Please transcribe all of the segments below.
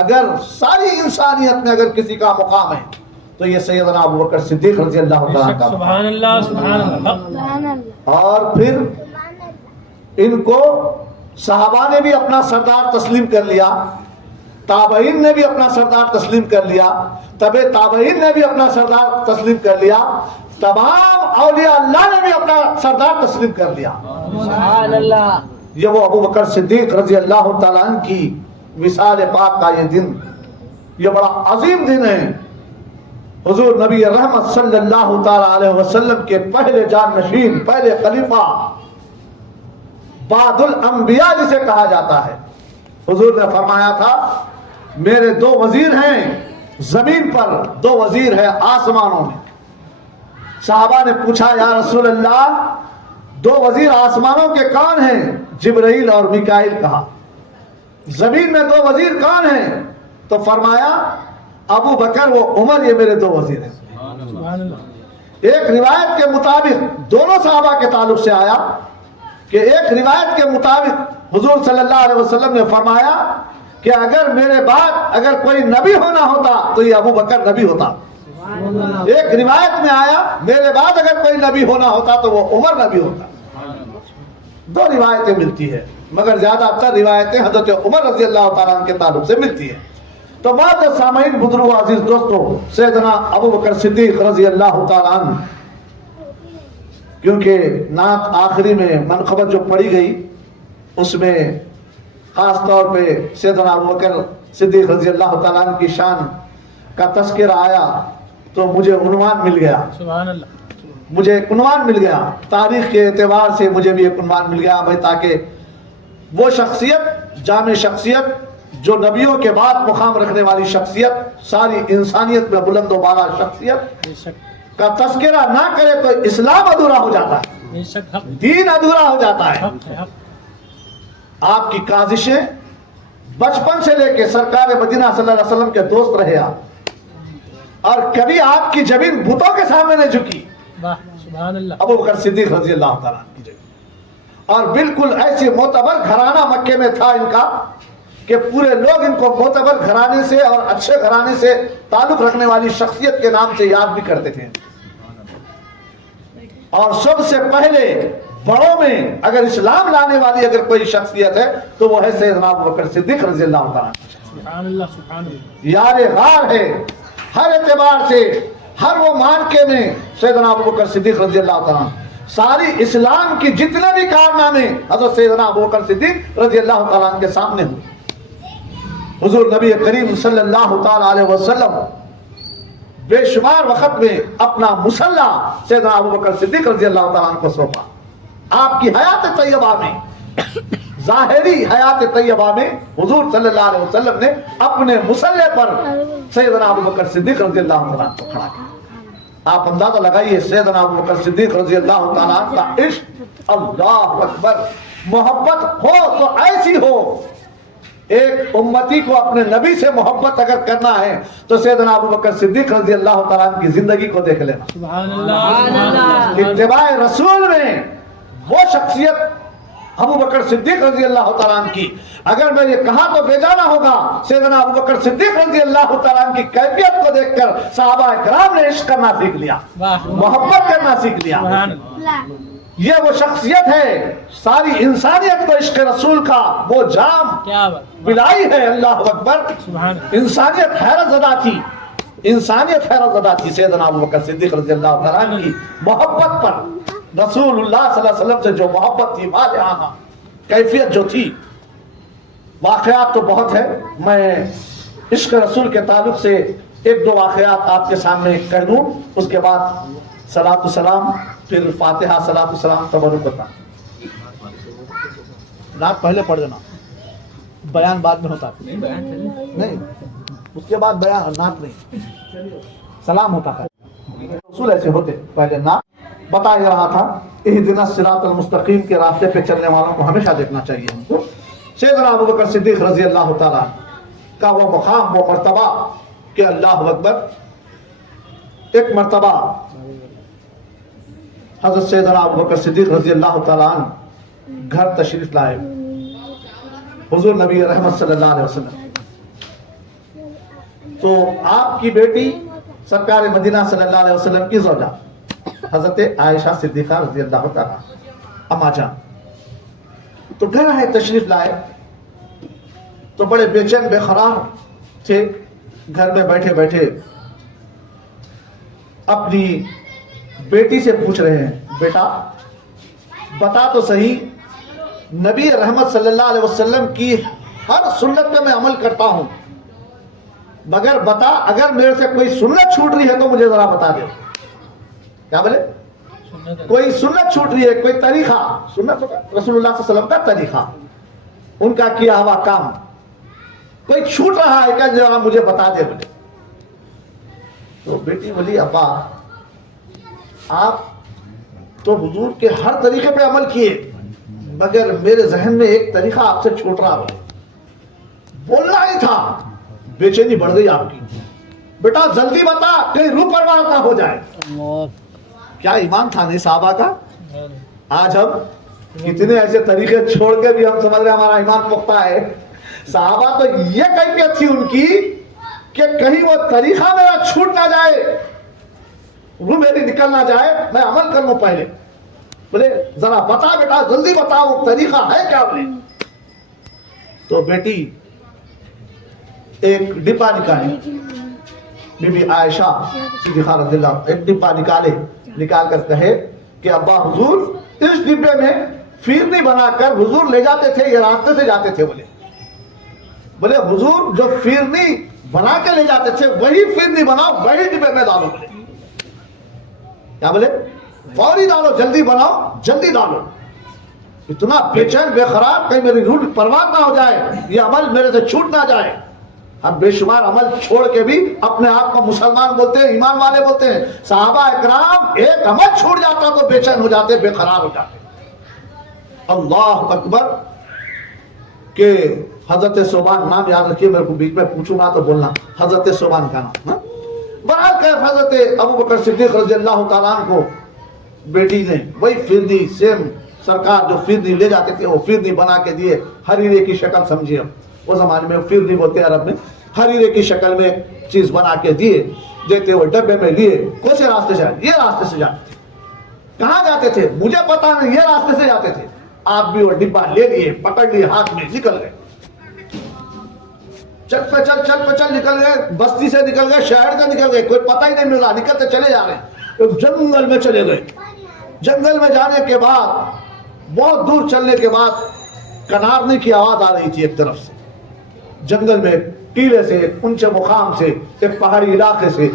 اگر ساری انسانیت میں اگر کسی کا مقام ہے تو یہ سیدنا ابو بکر صدیق رضی اللہ تعالیٰ کا. سبحان اللہ سبحان اللہ. اور پھر ان کو صحابہ نے بھی اپنا سردار تسلیم کر لیا، تابعین نے بھی اپنا سردار تسلیم کر لیا، تبع تابعین نے بھی اپنا سردار تسلیم کر لیا، تمام اولیاء اللہ نے بھی اپنا سردار تسلیم کر لیا. سبحان اللہ. یہ وہ ابو بکر صدیق رضی اللہ تعالیٰ عنہ کی وصال پاک کا یہ دن، یہ بڑا عظیم دن ہے. حضور نبی رحمت صلی اللہ تعالیٰ علیہ وسلم کے پہلے جانشین، پہلے خلیفہ، بعد الانبیاء جسے کہا جاتا ہے. حضور نے فرمایا تھا میرے 2 وزیر ہیں زمین پر، 2 وزیر ہیں آسمانوں میں. صحابہ نے پوچھا یا رسول اللہ 2 وزیر آسمانوں کے کون ہیں؟ جبرائیل اور میکائیل. کہا زمین میں 2 وزیر کون ہیں؟ تو فرمایا ابو بکر و عمر، یہ میرے 2 وزیر ہیں. سبحان اللہ. ایک روایت کے مطابق دونوں صحابہ کے تعلق سے آیا کہ ایک روایت کے مطابق حضور صلی اللہ علیہ وسلم نے فرمایا کہ اگر میرے بعد اگر کوئی نبی ہونا ہوتا تو یہ ابو بکر نبی ہوتا. ایک روایت میں آیا میرے بعد اگر کوئی نبی ہونا ہوتا تو وہ عمر نبی ہوتا. 2 روایتیں ملتی ہیں مگر زیادہ تر روایتیں حضرت عمر رضی اللہ تعالیٰ عنہ کے تعلق سے ملتی ہیں. تو معزز سامعین، بزرگوں، عزیز دوستوں، سیدنا ابو بکر صدیق رضی اللہ تعالیٰ عنہ، کیونکہ نعت آخری میں منقبت جو پڑھی گئی اس میں خاص طور پہ سیدنا ابو بکر صدیق رضی اللہ تعالیٰ عنہ کی شان کا تذکرہ آیا تو مجھے عنوان مل گیا. سبحان اللہ. مجھے ایک عنوان مل گیا، تاریخ کے اعتبار سے مجھے بھی ایک عنوان مل گیا بھائی، تاکہ وہ شخصیت، جامع شخصیت، جو نبیوں کے بعد مقام رکھنے والی شخصیت، ساری انسانیت میں بلند و بالا شخصیت بے شک کا تذکرہ نہ کرے تو اسلام ادھورا ہو جاتا ہے، بے شک. حق دین ادھورا ہو جاتا ہے. حق ہے. حق. آپ کی کاذشیں بچپن سے لے کے سرکار مدینہ صلی اللہ علیہ وسلم کے دوست رہے آپ، اور کبھی آپ کی جبین بتوں کے سامنے نہیں جھکی. واہ سبحان اللہ. ابو بکر صدیق رضی اللہ تعالیٰ عنہ کی جگہ، اور بالکل ایسی معتبر گھرانہ مکے میں تھا ان کا کہ پورے لوگ ان کو معتبر گھرانے سے اور اچھے گھرانے سے تعلق رکھنے والی شخصیت کے نام سے یاد بھی کرتے تھے. اور سب سے پہلے بڑوں میں اگر اسلام لانے والی اگر کوئی شخصیت ہے تو وہ ہے سیدنا ابو بکر صدیق رضی اللہ تعالیٰ عنہ. سبحان اللہ. سبحان اللہ. یار غار ہے ہر اعتبار سے، ہر وہ مانکے میں سیدنا ابو بکر صدیق رضی اللہ تعالیٰ عنہ. ساری اسلام کی جتنے بھی کارنامے حضرت سیدنا ابو بکر صدیق رضی اللہ تعالیٰ عنہ کے سامنے ہوئے. حضور نبی کریم صلی اللہ تعالیٰ علیہ وسلم بے شمار وقت میں اپنا مسلح سیدنا ابو بکر صدیق رضی اللہ تعالیٰ عنہ کو سونپا. آپ کی حیات طیبہ میں، ظاہری حیات طیبہ میں حضور صلی اللہ علیہ وسلم نے اپنے مسلح پر سیدنا ابو بکر صدیق رضی اللہ تعالیٰ عنہ کو کھڑا کیا. آپ اندازہ لگائیے سیدنا ابو بکر صدیق رضی اللہ تعالیٰ عنہ کا عشق، اللہ اکبر، محبت ہو تو ایسی ہو. ایک امتی کو اپنے نبی سے محبت اگر کرنا ہے تو سیدنا ابو بکر صدیق رضی اللہ تعالیٰ عنہ کی زندگی کو دیکھ لینا. سبحان اللہ. اتباع رسول میں وہ شخصیت ابو بکر صدیق رضی اللہ تعالیٰ عنہ کی، اگر میں یہ کہا تو بے جانا ہوگا، سیدنا ابو بکر صدیق رضی اللہ تعالیٰ عنہ کی کیفیت کو دیکھ کر صحابہ کرام نے عشق کرنا سیکھ لیا، محبت کرنا سیکھ لیا. سبحان اللہ. یہ وہ شخصیت ہے ساری انسانیت کو عشق رسول کا وہ جام کیا بات. پلائی ہے. اللہ اکبر. سبحان اللہ. انسانیت حیرت زدہ تھی، انسانیت حیرت زدہ تھی سیدنا ابو بکر صدیق رضی اللہ تعالیٰ عنہ کی محبت پر. رسول اللہ صلی اللہ علیہ وسلم سے جو محبت تھی، والہانہ کیفیت جو تھی. واقعات تو بہت ہے، میں عشق رسول کے تعلق سے 1-2 واقعات آپ کے سامنے کہہ دوں، اس کے بعد صلاۃ السلام، پھر فاتحہ، صلاۃ السلام، تبرک کرنا. رات پہلے پڑھ دینا، بیان بعد میں ہوتا نہیں، اس کے بعد بیان، نعت نہیں، سلام ہوتا ہے. رسول ایسے ہوتے، پہلے نعت. بتایا جا رہا تھا اہدنا الصراط المستقیم کے راستے پہ چلنے والوں کو ہمیشہ دیکھنا چاہیے ہم کو. سیدنا ابو بکر صدیق رضی اللہ تعالیٰ کا وہ مقام، وہ مرتبہ کہ اللہ اکبر. ایک مرتبہ حضرت سیدنا ابو بکر صدیق رضی اللہ تعالیٰ عنہ گھر تشریف لائے. حضور نبی رحمت صلی اللہ علیہ وسلم تو آپ کی بیٹی سرکار مدینہ صلی اللہ علیہ وسلم کی زوجہ حضرت عائشہ صدیقہ رضی اللہ تعالیٰ اما جان تو گھر آئے، تشریف لائے تو بڑے بے چین بے قرار تھے، گھر میں بیٹھے بیٹھے اپنی بیٹی سے پوچھ رہے ہیں، بیٹا بتا تو صحیح، نبی رحمت صلی اللہ علیہ وسلم کی ہر سنت پہ میں عمل کرتا ہوں، مگر بتا اگر میرے سے کوئی سنت چھوٹ رہی ہے تو مجھے ذرا بتا دے۔ کیا بولے؟ کوئی سنت چھوٹ رہی ہے، کوئی طریقہ، سنت رسول اللہ صلی اللہ علیہ وسلم کا طریقہ، ان کا کیا ہوا کام کوئی چھوٹ رہا ہے کیا، ذرا مجھے بتا دے بولے۔ تو بیٹی بولی ابا آپ تو حضور کے ہر طریقے پہ عمل کیے، مگر میرے ذہن میں ایک طریقہ آپ سے چھوٹ رہا ہے، بولنا ہی تھا۔ بے چینی بڑھ گئی آپ کی، بیٹا جلدی بتا کہیں روح پرواز نہ ہو جائے۔ کیا ایمان تھا نہیں صحابہ کا؟ آج ہم کتنے ایسے طریقے چھوڑ کے بھی ہم سمجھ رہے ہمارا ایمان پختہ ہے۔ صحابہ تو یہ کیفیت تھی ان کی کہ کہیں وہ طریقہ میرا چھوٹ نہ جائے، روح میری نکل نہ جائے، میں عمل کر لوں پہلے۔ بولے ذرا بتا بیٹا جلدی بتا وہ طریقہ ہے کیا؟ بولے تو بیٹی ایک ڈبہ نکالی، بی بی عائشہ صدیقہ رضی اللہ ایک ڈبہ نکال کر کہے کہ ابا حضور اس ڈبے میں فیرنی بنا کر حضور لے جاتے تھے، یہ راستے سے جاتے تھے۔ بولے حضور جو فیرنی بنا کے لے جاتے تھے وہی فیرنی بناؤ، وہی ڈبے میں ڈالو۔ بولے کیا بولے؟ فوری ڈالو، جلدی بناؤ، جلدی ڈالو۔ اتنا بے چین بے قرار کہیں میری روح پرواز نہ ہو جائے، یہ عمل میرے سے چھوٹ نہ جائے۔ ہم بے شمار عمل چھوڑ کے بھی اپنے آپ کو مسلمان بولتے ہیں، ایمان والے بولتے ہیں۔ صحابہ اکرام ایک عمل چھوڑ جاتا تو بے چین ہو جاتے، بے قرار ہو جاتے۔ اللہ اکبر کہ حضرت صوبان، نام یاد رکھیے، میرے کو بیچ میں پوچھوں گا تو بولنا، حضرت صوبان کا نام۔ بہرحال کہ حضرت ابو بکر صدیق رضی اللہ تعالیٰ عنہ کو بیٹی نے وہی فیرنی سیم سرکار جو فیرنی لے جاتے تھے وہ فیرنی بنا کے دیے، ہریرے کی شکل سمجھیے، وہ زمانے میں فیرنی بولتے ہیں عرب میں، ہریرے کی شکل میں چیز بنا کے دیے، دیتے ہوئے ڈبے میں لیے، کون سے راستے سے؟ یہ راستے سے جاتے تھے۔ کہاں جاتے تھے مجھے پتا نہیں، یہ راستے سے جاتے تھے۔ آپ بھی وہ ڈبہ لے لیے، پکڑ لیے، ہاتھ میں نکل گئے، چل پہ چل نکل گئے، بستی سے نکل گئے، شہر سے نکل گئے، کوئی پتہ ہی نہیں ملا، نکلتے چلے جا رہے ہیں۔ ایک جنگل میں چلے گئے، جنگل میں جانے کے بعد بہت دور چلنے کے بعد کنارنے کی آواز آ رہی تھی ایک طرف سے، جنگل میں ٹیلے سے، اونچے مقام سے، ایک پہاڑی علاقے سے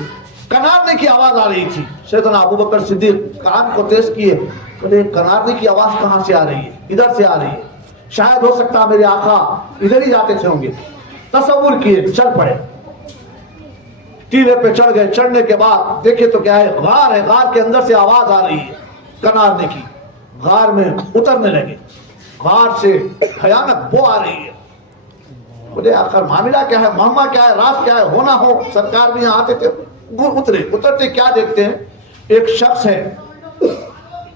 کنارنے کی آواز آ رہی تھی۔ سیدنا ابو بکر صدیق کان کو تیز کیے، بولے کنارنے کی آواز کہاں سے آ رہی ہے؟ ادھر سے آ رہی ہے، شاید ہو سکتا میرے آقا ادھر ہی جاتے تھے ہوں گے۔ تصور کیے، چل پڑے، ٹیلے پہ چڑھ گئے۔ چڑھنے کے بعد دیکھیں تو کیا ہے، غار ہے، غار کے اندر سے آواز آ رہی ہے کنارنے کی۔ غار میں اترنے لگے، غار سے بھیانک بو آ رہی ہے۔ بولے آخر معاملہ کیا ہے، معاملہ کیا ہے، راز کیا ہے، ہونا ہو۔ سرکار بھی یہاں آتے تھے، اترتے کیا دیکھتے ہیں، ایک شخص ہے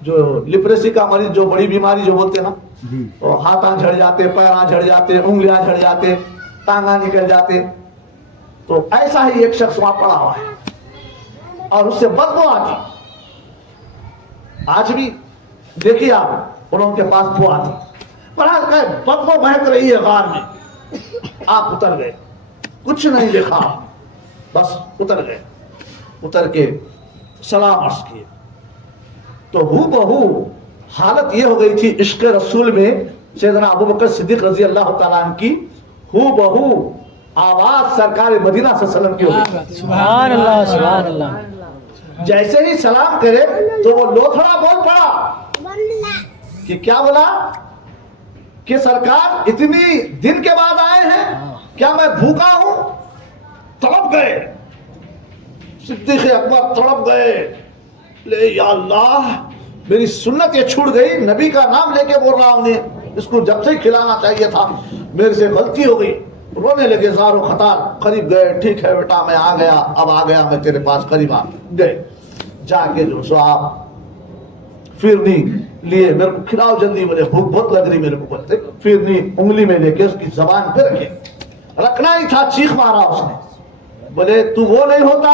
جو لیپریسی کا مریض، جو بڑی بیماری جو بولتے ہیں نا، ہاتھاں جھڑ جاتے، پیراں جھڑ جاتے، انگلیاں جھڑ جاتے، ٹانگاں نکل جاتے، تو ایسا ہی ایک شخص وہاں پڑا ہوا ہے اور اس سے بدبو آتی۔ آج بھی دیکھیے آپ، انہوں کے پاس بو آتی، بدبو مہک رہی ہے غار میں۔ آپ اتر گئے، کچھ نہیں دیکھا، بس اتر گئے، اتر کے سلام عرض کیے تو ہو بہو حالت یہ ہو گئی تھی عشق رسول میں سیدنا ابو بکر صدیق رضی اللہ تعالیٰ عنہ کی، ہو بہو آواز سرکار مدینہ صلی اللہ علیہ وسلم کی ہو گئی۔ سبحان اللہ، سبحان اللہ۔ جیسے ہی سلام کرے تو وہ لوتھڑا بول پڑا کہ کیا بولا کہ سرکار اتنی دن کے بعد آئے ہیں، کیا میں بھوکا ہوں؟ تڑپ گئے، صدیق اکبر تڑپ گئے، لے یا اللہ میری سنت یہ چھوٹ گئی، نبی کا نام لے کے بول رہا ہوں، اس کو جب سے ہی کھلانا چاہیے تھا، میرے سے غلطی ہو گئی۔ رونے لگے زار و خطار، قریب گئے، ٹھیک ہے بیٹا میں آ گیا، اب آ گیا میں تیرے پاس، قریب آ گئے، جا کے جو سو آپ فیرنی لیے، میرے کو کھلاؤ جلدی، بولے بھوک بہت لگ رہی میرے کو، بولتے فیرنی انگلی میں لے کے اس کی زبان پہ رکھے، رکھنا ہی تھا، چیخ مارا اس نے، بولے تو وہ نہیں ہوتا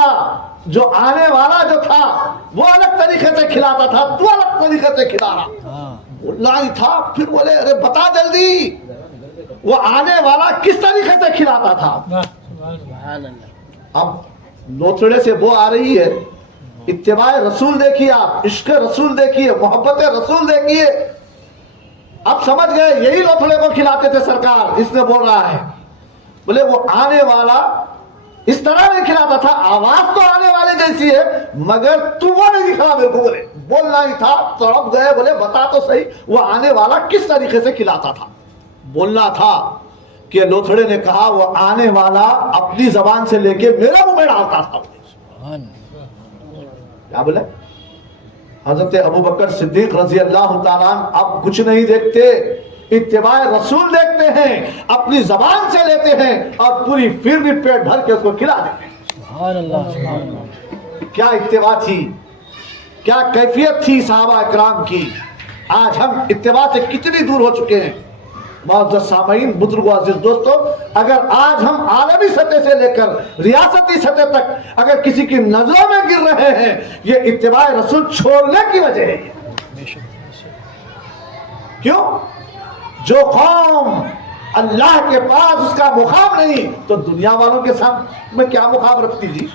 جو آنے والا جو تھا وہ الگ طریقے سے کھلاتا تھا، تو الگ طریقے سے کھلا رہا۔ بولنا ہی تھا، پھر بولے ارے بتا جلدی وہ آنے والا کس طریقے سے کھلاتا تھا۔ اب لوتھڑے سے وہ آ رہی ہے، اتباع رسول دیکھیے آپ، عشق رسول دیکھیے، محبت رسول دیکھیے۔ اب سمجھ گئے یہی لوتھڑے کو کھلاتے تھے سرکار، اس نے بول رہا ہے۔ بولے وہ آنے والا اس طرح نہیں کھلاتا تھا، آواز تو آنے والے جیسی ہے مگر تو وہ نہیں دکھا میرے کو۔ بولے بولنا ہی تھا، تڑپ گئے، بولے بتا تو صحیح وہ آنے والا کس طریقے سے کھلاتا تھا۔ بولنا تھا کہ لوتھڑے نے کہا وہ آنے والا اپنی زبان سے لے کے میرے منہ میں ڈالتا تھا۔ کیا بولے؟ حضرت ابوبکر صدیق رضی اللہ تعالیٰ عنہ اب کچھ نہیں دیکھتے، اتباع رسول دیکھتے ہیں، اپنی زبان سے لیتے ہیں اور پوری پھر بھی پیٹ بھر کے اس کو کھلا دیتے ہیں۔ سبحان اللہ، سبحان اللہ۔ کیا اتباع تھی، کیا کیفیت تھی صحابہ اکرام کی۔ آج ہم اتباع سے کتنی دور ہو چکے ہیں۔ معزز سامعین، بزرگوں، عزیز دوستو، اگر آج ہم عالمی سطح سے لے کر ریاستی سطح تک اگر کسی کی نظروں میں گر رہے ہیں، یہ اتباع رسول چھوڑنے کی وجہ ہے۔ کیوں؟ جو قوم اللہ کے پاس اس کا مقام نہیں تو دنیا والوں کے سامنے کیا مقام رکھتی جی؟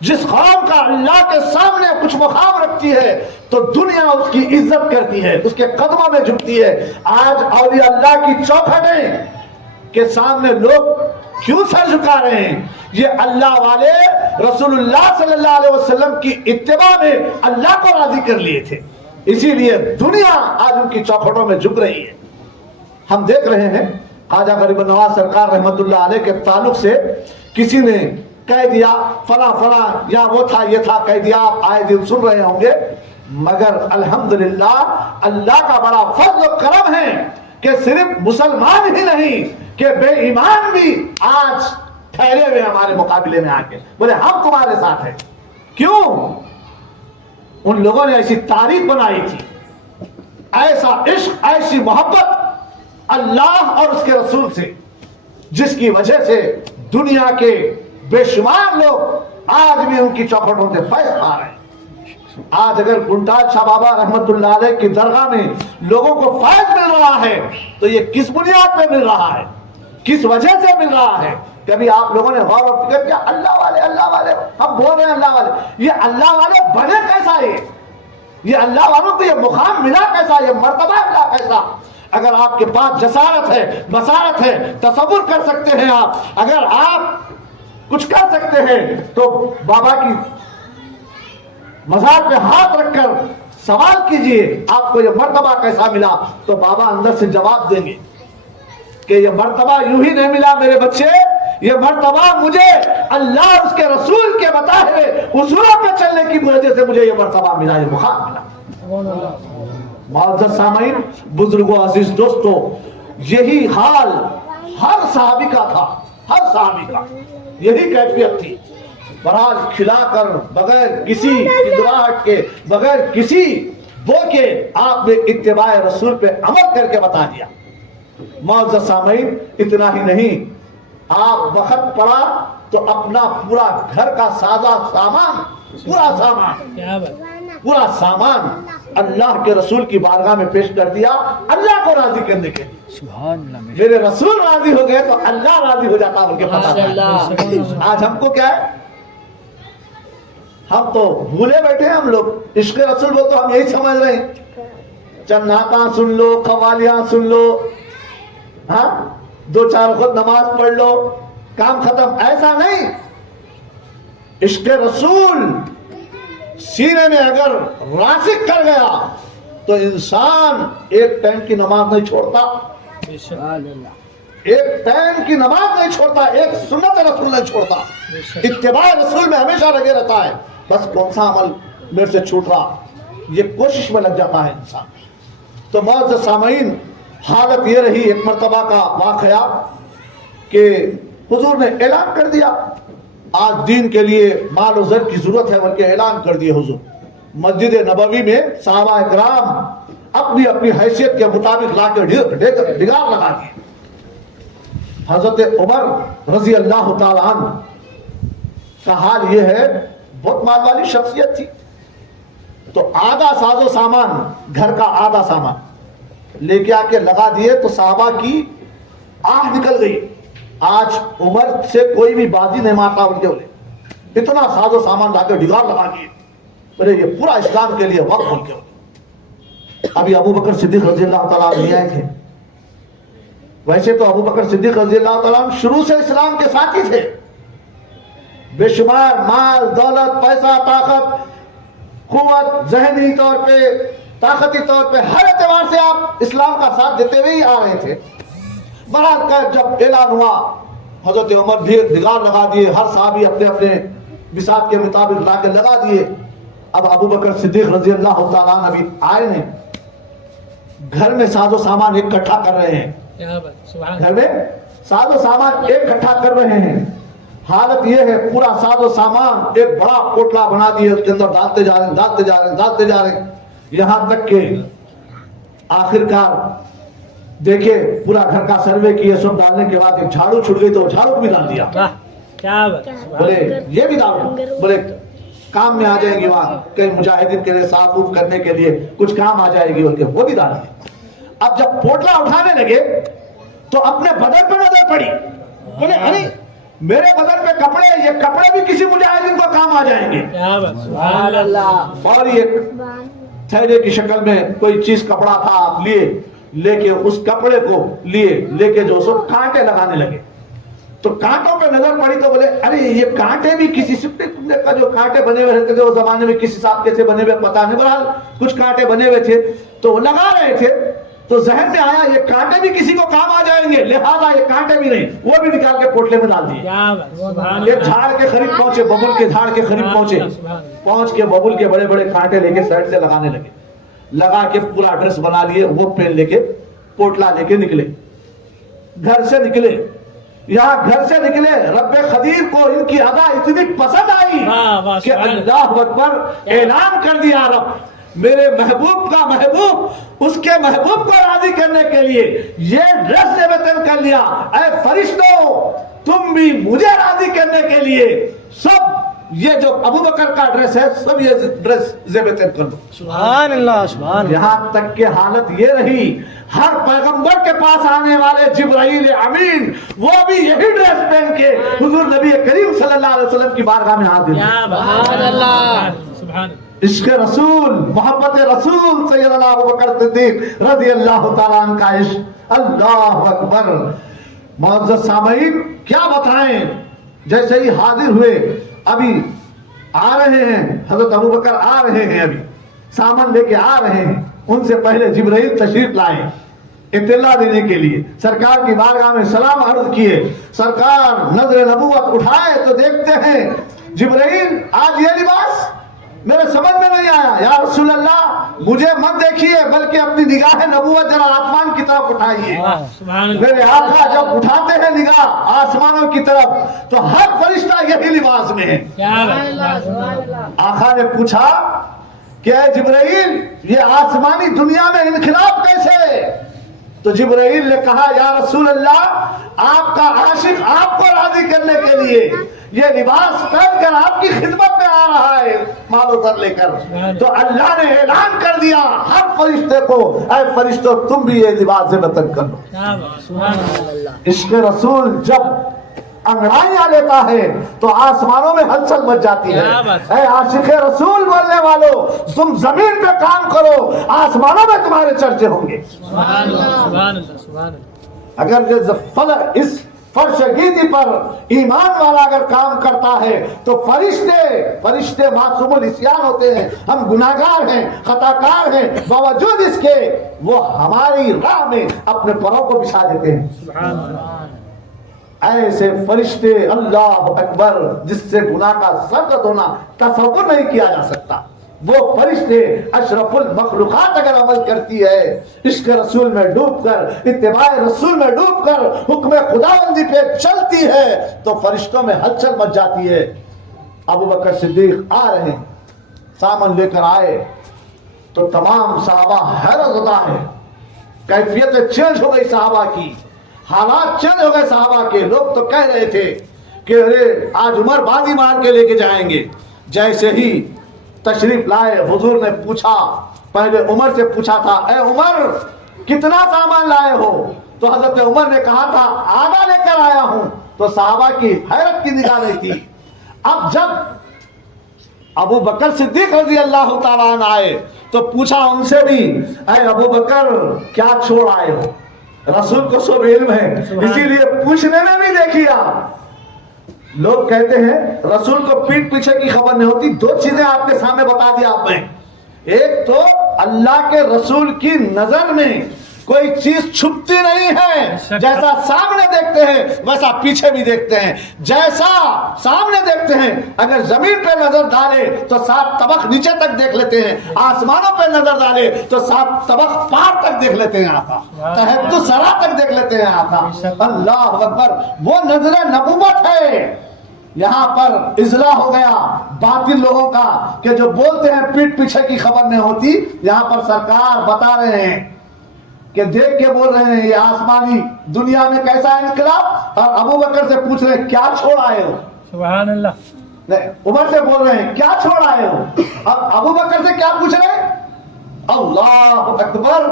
جس قوم کا اللہ کے سامنے کچھ مقام رکھتی ہے تو دنیا اس کی عزت کرتی ہے، اس کے قدموں میں جھکتی ہے۔ آج اولیاء اللہ کی چوکھٹیں کے سامنے لوگ کیوں سر جھکا رہے ہیں؟ یہ اللہ والے رسول اللہ صلی اللہ علیہ وسلم کی اتباع میں اللہ کو راضی کر لیے تھے، اسی لیے دنیا آج ان کی چوکھٹوں میں جھک رہی ہے۔ ہم دیکھ رہے ہیں خواجہ غریب نواز سرکار رحمت اللہ علیہ کے تعلق سے کسی نے کہہ دیا فلاں فلاں یا وہ تھا یہ تھا کہہ دیا، آپ آئے دن سن رہے ہوں گے، مگر الحمدللہ اللہ کا بڑا فضل و کرم ہے کہ صرف مسلمان ہی نہیں کہ بے ایمان بھی آج ٹھہرے ہوئے ہمارے مقابلے میں آ کے بولے ہم تمہارے ساتھ ہیں۔ کیوں؟ ان لوگوں نے ایسی تاریخ بنائی تھی، ایسا عشق، ایسی محبت اللہ اور اس کے رسول سے، جس کی وجہ سے دنیا کے بے شمار لوگ آج بھی ان کی چوکھٹوں سے فیض پا رہے ہیں۔ آج اگر گنٹال شاہ بابا رحمت اللہ علیہ کی درگاہ میں لوگوں کو فیض مل رہا ہے تو یہ کس بنیاد پہ مل رہا ہے، کس وجہ سے مل رہا ہے؟ کبھی آپ لوگوں نے غور و فکر کیا؟ اللہ والے اللہ والے ہم بول رہے ہیں، اللہ والے، یہ اللہ والے بنے کیسا؟ یہ اللہ والوں کو یہ مقام ملا کیسا، یہ مرتبہ ملا کیسا؟ اگر آپ کے پاس جسارت ہے، بصارت ہے، تصور کر سکتے ہیں آپ، اگر آپ کچھ کر سکتے ہیں تو بابا کی مزار پہ ہاتھ رکھ کر سوال کیجئے آپ کو یہ مرتبہ کیسا ملا، تو بابا اندر سے جواب دیں گے کہ یہ مرتبہ یوں ہی نہیں ملا میرے بچے، یہ مرتبہ مجھے اللہ اور اس کے رسول کے بتائے ہوئے اصولوں پہ چلنے کی وجہ سے مجھے یہ مرتبہ ملا، یہ مقام ملا۔ معزز سامعین، بزرگوں، عزیز دوستو، یہی حال ہر صحابی کا تھا، ہر صحابی کا یہی کیفیت تھی۔ براز کھلا کر بغیر کسی گھبراہٹ کے، بغیر کسی وہ کے آپ نے اتباع رسول پہ عمل کر کے بتا دیا۔ معزز سامعین، اتنا ہی نہیں، آپ وقت پڑا تو اپنا پورا گھر کا سازہ سامان، پورا سامان اللہ کے رسول کی بارگاہ میں پیش کر دیا، اللہ کو راضی کرنے کے لیے۔ سبحان اللہ، میرے رسول راضی ہو گئے تو اللہ راضی ہو جاتا، ان کے پتہ ہے۔ آج ہم کو کیا ہے؟ ہم تو بھولے بیٹھے ہیں، ہم لوگ عشق رسول بول تو ہم یہی سمجھ رہے ہیں چند نعتاں سن لو، قوالیاں سن لو، ہاں دو چار خود نماز پڑھ لو، کام ختم۔ ایسا نہیں، عشق رسول سینے میں اگر راسخ کر گیا تو انسان ایک ٹائم کی نماز نہیں چھوڑتا، ایک ٹائم کی نماز نہیں چھوڑتا، ایک سنت رسول نہیں چھوڑتا، اتباع رسول میں ہمیشہ لگے رہتا ہے۔ بس کون سا عمل میرے سے چھوٹ رہا، یہ کوشش میں لگ جاتا ہے انسان۔ تو معزز سامعین، حالت یہ رہی، ایک مرتبہ کا واقعہ کہ حضور نے اعلان کر دیا آج دین کے لیے مال و زر کی ضرورت ہے، بلکہ اعلان کر دیے حضور۔ مسجد نبوی میں صحابہ اکرام اپنی اپنی حیثیت کے مطابق لا کے ڈگار لگا دیے۔ حضرت عمر رضی اللہ تعالیٰ عنہ کا حال یہ ہے، بہت مال والی شخصیت تھی، تو آدھا ساز و سامان، گھر کا آدھا سامان لے کے آ کے لگا دیے تو صحابہ کی آہ نکل گئی. آج عمر سے کوئی بھی بازی نہیں مارتا ان کے بولے، اتنا ساز و سامان لا کے ڈگار لگا دیے، بولے یہ پورا اسلام کے لیے وقف بول کے بولے. ابھی ابو بکر صدیق رضی اللہ تعالیٰ عنہ آئے تھے. ویسے تو ابو بکر صدیق رضی اللہ تعالیٰ عنہ شروع سے اسلام کے ساتھی تھے، بے شمار مال دولت پیسہ طاقت قوت ذہنی طور پہ طاقتی طور پہ ہر اعتبار سے آپ اسلام کا ساتھ دیتے ہوئے ہی آ رہے تھے. بہرحال کر جب اعلان ہوا حضرت عمر بھی ڈگار لگا دیے، ہر صحابی اپنے اپنے بساط کے مطابق لا کے لگا دیے. اب ابو بکر صدیق رضی اللہ تعالیٰ عنہ ابھی آئے ہیں، گھر میں ساز و سامان اکٹھا کر رہے ہیں، گھر میں ساز و سامان اکٹھا کر رہے ہیں. حالت یہ ہے پورا ساز و سامان ایک بڑا کوٹلا بنا دیے، اس کے اندر ڈالتے جا رہے ہیں ڈالتے جا رہے ہیں ڈالتے جا رہے ہیں، یہاں تک کہ آخرکار دیکھے پورا گھر کا سروے کیے، سب ڈالنے کے بعد ایک جھاڑو چھوٹ گئی تو جھاڑو بھی ڈال دیا. بولے یہ بھی ڈالو، بولے کام میں آ جائیں گی، وہاں کہیں مجاہدین کے لیے صاف اوف کرنے کے لیے کچھ کام آ جائے گی بول کے وہ بھی ڈال دیا. اب جب پوٹلا اٹھانے لگے تو اپنے بدن پہ نظر پڑی، بولے ارے میرے بدن پہ کپڑے، یہ کپڑے بھی کسی مجاہدین کو کام آ جائیں گے. اور یہ تھیلے کی شکل میں کوئی چیز کپڑا تھا، آپ لیے لے کے اس کپڑے کو لے کے جو سب کانٹے لگانے لگے. تو کانٹوں پہ نظر پڑی تو بولے ارے یہ کانٹے بھی کسی سپنے کا جو کانٹے بنے ہوئے رہتے تھے اس زمانے میں کس حساب کے سے بنے ہوئے پتہ نہیں، بہرحال کچھ کانٹے بنے ہوئے تھے تو وہ لگا رہے تھے. تو ذہن میں آیا یہ کانٹے بھی کسی کو کام آ جائیں گے، لہذا یہ کانٹے بھی نہیں، وہ بھی نکال کے پوٹلے میں ڈال دیے. ایک جھاڑ کے قریب پہنچے، ببول کے جھاڑ کے قریب پہنچ کے ببول کے بڑے بڑے کانٹے لے کے سائڈ سے لگانے لگے، لگا کے پورا ڈریس بنا لیے، وہ پہن لے کے پوٹلا لے کے نکلے. گھر سے نکلے، یہاں گھر سے نکلے رب خدیر کو ان کی ادا اتنی پسند آئی کہ اللہ اکبر اعلان کر دیا، رب میرے محبوب کا محبوب اس کے محبوب کو راضی کرنے کے لیے یہ ڈریس زیب تن کر لیا. اے فرشتوں تم بھی مجھے راضی کرنے کے لیے سب یہ جو ابو بکر کا ڈریس ہے سب یہ ڈریس زیب تن کر دو. سبحان اللہ سبحان اللہ. یہاں تک کہ حالت یہ رہی ہر پیغمبر کے پاس آنے والے جبرائیل امین وہ بھی یہی ڈریس پہن کے حضور نبی کریم صلی اللہ علیہ وسلم کی بارگاہ میں حاضر. سبحان اللہ سبحان اللہ. عشق رسول محبت رسول سیدنا ابو بکر صدیق رضی اللہ تعالیٰ عنہ کا عشق. اللہ اکبر. معزز سامعین کیا بتائیں، جیسے ہی حاضر ہوئے ابھی آ رہے ہیں، حضرت ابو بکر آ رہے ہیں، ابھی سامان لے کے آ رہے ہیں، ان سے پہلے جبرائیل تشریف لائے اطلاع دینے کے لیے، سرکار کی بارگاہ میں سلام عرض کیے. سرکار نظر نبوت اٹھائے تو دیکھتے ہیں جبرائیل آج یہ لباس میرے سمجھ میں نہیں آیا، یا رسول اللہ مجھے مت دیکھیے بلکہ اپنی نگاہ نبوت ذرا آسمان کی طرف اٹھائیے. میرے آقا جب اٹھاتے ہیں نگاہ آسمانوں کی طرف تو ہر فرشتہ یہی لباس میں ہے. آقا نے پوچھا کہ اے جبرائیل یہ آسمانی دنیا میں انقلاب کیسے؟ تو جبرائیل نے کہا یا رسول اللہ آپ کا عاشق آپ کو راضی کرنے کے لیے یہ لباس پہن کر آپ کی خدمت میں آ رہا ہے مال و زر لے کر. تو اللہ نے اعلان کر دیا ہر فرشتے کو اے فرشتوں تم بھی یہ لباس زیب تن کر لو. عشق رسول جب انگڑائیاں لیتا ہے تو آسمانوں میں ہلچل مچ جاتی ہے. اے عاشق رسول بولنے والو تم زمین پہ کام کرو آسمانوں میں تمہارے چرچے ہوں گے. اگر اس فرش گیدی پر ایمان والا اگر کام کرتا ہے تو فرشتے معصوم الاسیان ہوتے ہیں، ہم گناہگار ہیں خطاکار ہیں، باوجود اس کے وہ ہماری راہ میں اپنے پروں کو بچھا دیتے ہیں. ایسے فرشتے اللہ اکبر جس سے گناہ کا سرد ہونا تصور نہیں کیا جا سکتا. وہ فرشتے اشرف المخلوقات اگر عمل کرتی ہے عشق رسول میں ڈوب کر اتباع رسول میں ڈوب کر حکم خداوندی پہ چلتی ہے تو فرشتوں میں ہلچل مچ جاتی ہے. ابو بکر صدیق آ رہے ہیں، سامان لے کر آئے تو تمام صحابہ حیرت زدہ ہے. کیفیت چینج ہو گئی صحابہ کی، حالات چینج ہو گئے صحابہ کے. لوگ تو کہہ رہے تھے کہ ارے آج عمر بازی مار کے لے کے جائیں گے. جیسے ہی تشریف لائے حضور نے پوچھا, پہلے عمر سے پوچھا تھا, اے عمر کتنا سامان لائے ہو؟ تو حضرت عمر نے کہا تھا آدھا لے کر آیا ہوں. تو صحابہ کی حیرت کی نگاہ نہیں تھی. اب جب ابو بکر صدیق رضی اللہ تعالیٰ عنہ آئے تو پوچھا ان سے بھی, اے ابو بکر کیا چھوڑ آئے ہو؟ رسول کو سب علم ہے, اسی لیے پوچھنے میں بھی دیکھیے آپ لوگ کہتے ہیں رسول کو پیٹ پیچھے کی خبر نہیں ہوتی. دو چیزیں آپ کے سامنے بتا دیا آپ نے. ایک تو اللہ کے رسول کی نظر میں کوئی چیز چھپتی نہیں ہے, جیسا سامنے دیکھتے ہیں ویسا پیچھے بھی دیکھتے ہیں. جیسا سامنے دیکھتے ہیں اگر زمین پہ نظر ڈالے تو 7 طبق نیچے تک دیکھ لیتے ہیں, آسمانوں پہ نظر ڈالے تو 7 طبق پار تک دیکھ لیتے ہیں آقا, تحت سرا تک دیکھ لیتے ہیں آقا. اللہ اکبر, وہ نظر نبوت ہے. یہاں پر اضلاع ہو گیا باطل لوگوں کا کہ جو بولتے ہیں پیٹ پیچھے کی خبر نہیں ہوتی. یہاں پر سرکار بتا رہے ہیں کہ دیکھ کے بول رہے ہیں یہ آسمانی دنیا میں کیسا ہے انقلاب, اور ابو بکر سے پوچھ رہے ہیں کیا چھوڑ آئے ہو؟ سبحان اللہ. عمر سے بول رہے ہیں کیا چھوڑ آئے ہو, اب ابو بکر سے کیا پوچھ رہے ہیں؟ اللہ اکبر.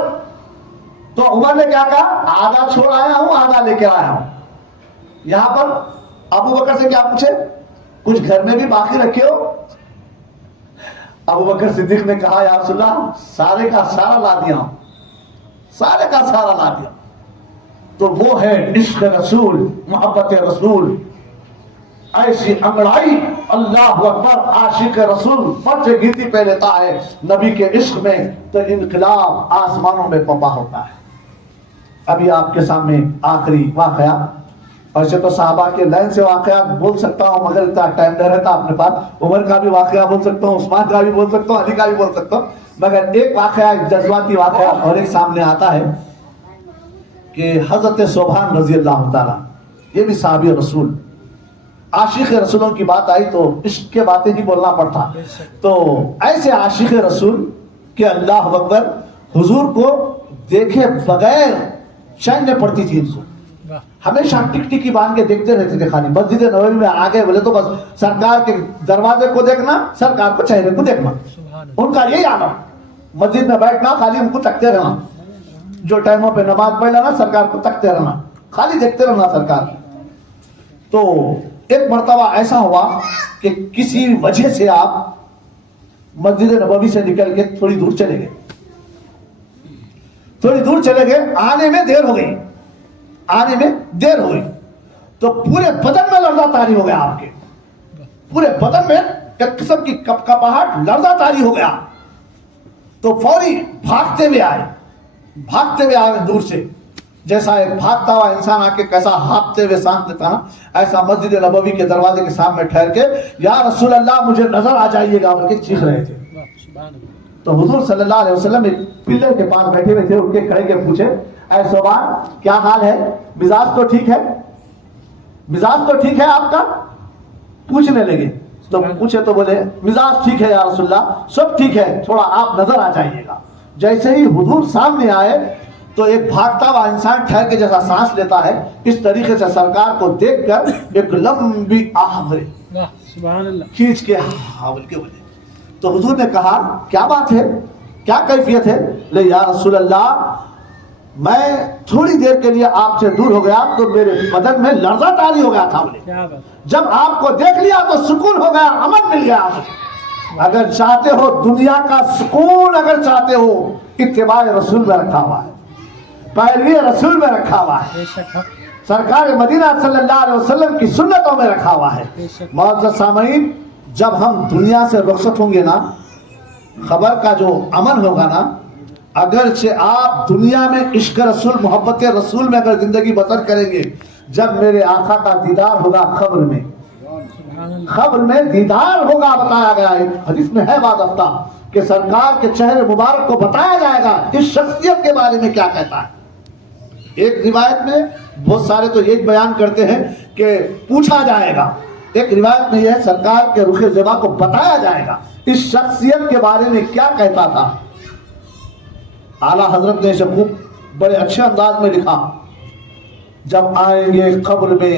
تو عمر نے کیا کہا, آدھا چھوڑ آیا ہوں آدھا لے کے آیا ہوں. یہاں پر ابو بکر سے کیا پوچھے, کچھ گھر میں بھی باقی رکھے ہو؟ ابو بکر صدیق نے کہا یا رسول اللہ سارے کا سارا لا دیا ہوں, سارے کا سارا لا دیا. تو وہ ہے عشق رسول, محبت رسول, ایسی انگڑائی. اللہ اکبر, عاشق رسول فرض گنتی پہ لیتا ہے نبی کے عشق میں تو انقلاب آسمانوں میں پپا ہوتا ہے. ابھی آپ کے سامنے آخری واقعہ, ایسے تو صحابہ کے لائن سے واقعات بول سکتا ہوں مگر اتنا ٹائم نہیں رہتا اپنے پاس. عمر کا بھی واقعہ بول سکتا ہوں, عثمان کا بھی بول سکتا ہوں, علی کا بھی بول سکتا ہوں, مگر ایک واقعہ, ایک جذباتی واقعہ اور ایک سامنے آتا ہے کہ حضرت صوبان رضی اللہ تعالیٰ, یہ بھی صحابی رسول, عاشق رسولوں کی بات آئی تو عشق کے باتیں ہی بولنا پڑتا. تو ایسے عاشق رسول کہ اللہ اکبر حضور کو دیکھے بغیر چین نہ پڑتی تھی. ان کو ہمیشہ ٹک ٹکی باندھ کے دیکھتے رہتے تھے. خالی مسجد نبوی میں آگے بولے تو بس سرکار کے دروازے کو دیکھنا, سرکار کو چہرے کو دیکھنا, ان کا یہی آنا. مسجد میں بیٹھنا, خالی ان کو تکتے رہنا, جو ٹائموں پہ نماز پڑھ لینا سرکار کو تکتے رہنا, خالی دیکھتے رہنا سرکار. تو ایک مرتبہ ایسا ہوا کہ کسی وجہ سے آپ مسجد نبوی سے نکل کے تھوڑی دور چلے گئے, تھوڑی دور چلے گئے, آنے میں دیر ہو گئی, آنے میں دیر ہوئی تو پورے بدن میں لرزہ طاری ہو گیا. آپ کے پورے بدن میں ایک قسم کی کپکپاہٹ, لرزہ طاری ہو گیا. تو فوری بھاگتے ہوئے آئے دور سے, جیسا ایک بھاگتا ہوا انسان آ کے کیسا ہانپتے ہوئے سانس لیتا نا, ایسا مسجد نبوی کے دروازے کے سامنے ٹھہر کے یا رسول اللہ مجھے نظر آ جائیے گا بول کے چیخ رہے تھے. تو حضور صلی اللہ علیہ وسلم ایک پلر کے پاس بیٹھے ہوئے تھے, اٹھ کے کھڑے کے پوچھے اے صوبان کیا حال ہے, مزاج تو ٹھیک ہے, مزاج تو ٹھیک ہے آپ کا؟ پوچھنے لگے تو پوچھے تو بولے مزاج ٹھیک ہے یا رسول اللہ, سب ٹھیک ہے, تھوڑا آپ نظر آ جائیے گا. جیسے ہی حضور سامنے آئے تو ایک بھاگتا ہوا انسان ٹھہر کے جیسا سانس لیتا ہے اس طریقے سے سرکار کو دیکھ کر ایک لمبی آہ بھرے, کھینچ کے بول کے بولے. تو حضور نے کہا کیا بات ہے, کیا کیفیت ہے؟ لے یا رسول اللہ میں تھوڑی دیر کے لیے آپ سے دور ہو گیا تو میرے بدن میں لرزہ طاری ہو گیا تھا. بولے جب آپ کو دیکھ لیا تو سکون ہو گیا, امن مل گیا. اگر چاہتے ہو دنیا کا سکون, اگر چاہتے ہو اتباع رسول میں رکھا ہوا ہے, پیروی رسول میں رکھا ہوا ہے, سرکار مدینہ صلی اللہ علیہ وسلم کی سنتوں میں رکھا ہوا ہے. معزز سامعین, جب ہم دنیا سے رخصت ہوں گے نا, خبر کا جو امن ہوگا نا, اگرچہ آپ دنیا میں عشق رسول محبت رسول میں اگر زندگی بسر کریں گے, جب میرے آقا کا دیدار ہوگا قبر میں دیدار ہوگا, بتایا گیا ہے حدیث میں ہے بعض ہفتہ کہ سرکار کے چہرے مبارک کو بتایا جائے گا اس شخصیت کے بارے میں کیا کہتا ہے. ایک روایت میں بہت سارے تو یہ بیان کرتے ہیں کہ پوچھا جائے گا, ایک روایت میں یہ ہے سرکار کے رخ زیبا کو بتایا جائے گا اس شخصیت کے بارے میں کیا کہتا تھا. اعلیٰ حضرت نے اسے خوب بڑے اچھے انداز میں لکھا, جب آئیں گے قبر میں